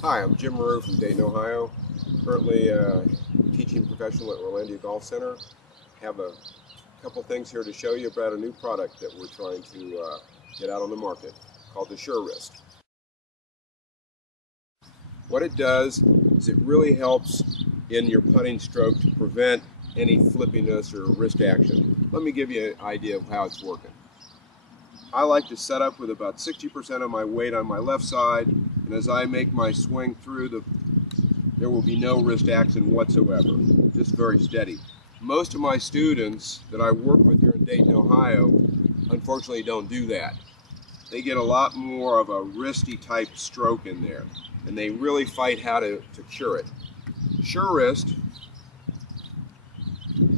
Hi, I'm Jim Maru from Dayton, Ohio. Currently teaching professional at Orlando Golf Center. Have a couple things here to show you about a new product that we're trying to get out on the market called the SureWrist. What it does is it really helps in your putting stroke to prevent any flippiness or wrist action. Let me give you an idea of how it's working. I like to set up with about 60% of my weight on my left side, and as I make my swing through, there will be no wrist action whatsoever, just very steady. Most of my students that I work with here in Dayton, Ohio, unfortunately don't do that. They get a lot more of a wristy type stroke in there, and they really fight how to cure it. SureWrist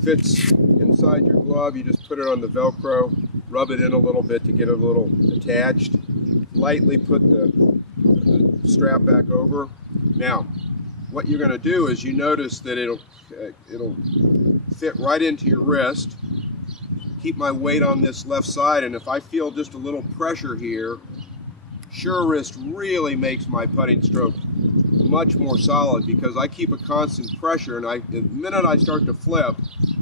fits inside your glove. You just put it on the Velcro, rub it in a little bit to get it a little attached, lightly put the strap back over. Now, what you're going to do is you notice that it'll fit right into your wrist. Keep my weight on this left side, and if I feel just a little pressure here, SureWrist really makes my putting stroke much more solid because I keep a constant pressure, and the minute I start to flip,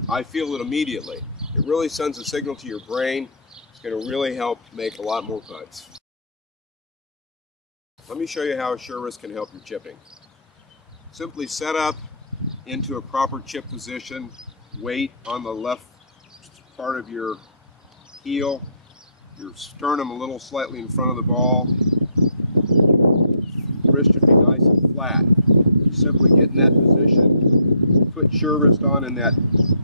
I feel it immediately. It really sends a signal to your brain. It's going to really help make a lot more putts. Let me show you how SureWrist can help your chipping. Simply set up into a proper chip position, weight on the left part of your heel, your sternum a little slightly in front of the ball. Wrist should be nice and flat. You simply get in that position, put SureWrist on in that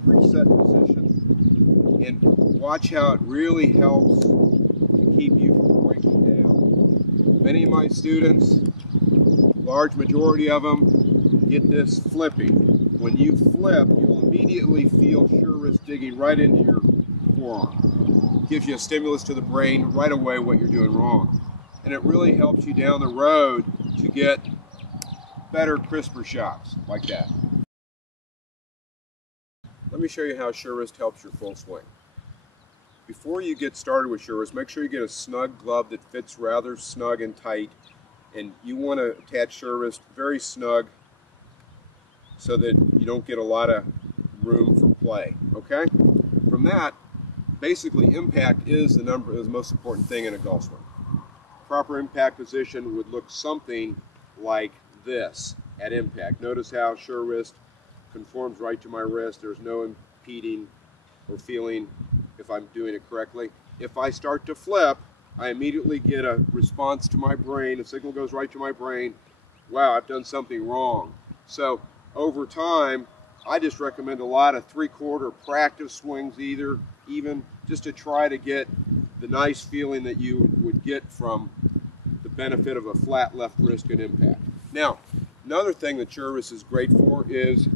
preset position, and watch how it really helps to keep you from breaking down. Many of my students, large majority of them, get this flipping. When you flip, you'll immediately feel SureWrist digging right into your forearm. Gives you a stimulus to the brain right away what you're doing wrong. And it really helps you down the road to get better, crisper shots like that. Let me show you how SureWrist helps your full swing. Before you get started with SureWrist, make sure you get a snug glove that fits rather snug and tight. And you want to attach SureWrist very snug so that you don't get a lot of room for play, okay? From that, basically impact is the most important thing in a golf swing. Proper impact position would look something like this at impact. Notice how SureWrist conforms right to my wrist. There's no impeding or feeling if I'm doing it correctly. If I start to flip, I immediately get a response to my brain. A signal goes right to my brain. Wow, I've done something wrong. So over time, I just recommend a lot of three-quarter practice swings even just to try to get the nice feeling that you would get from the benefit of a flat left wrist and impact. Now, another thing that SureWrist is great for is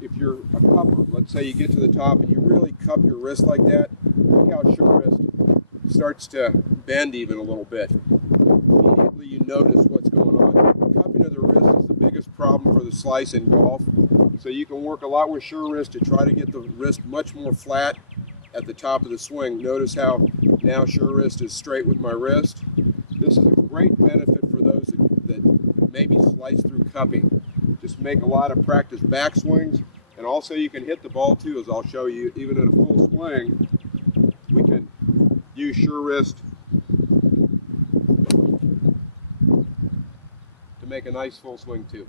if you're a cupper. Let's say you get to the top and you really cup your wrist like that. Look how SureWrist starts to bend even a little bit. Immediately you notice what's going on. Cupping of the wrist is the biggest problem for the slice in golf. So you can work a lot with SureWrist to try to get the wrist much more flat at the top of the swing. Notice how now SureWrist is straight with my wrist. This is a great benefit for those that maybe slice through cupping. Just make a lot of practice backswings, and also you can hit the ball too, as I'll show you. Even in a full swing, we can use SureWrist to make a nice full swing too.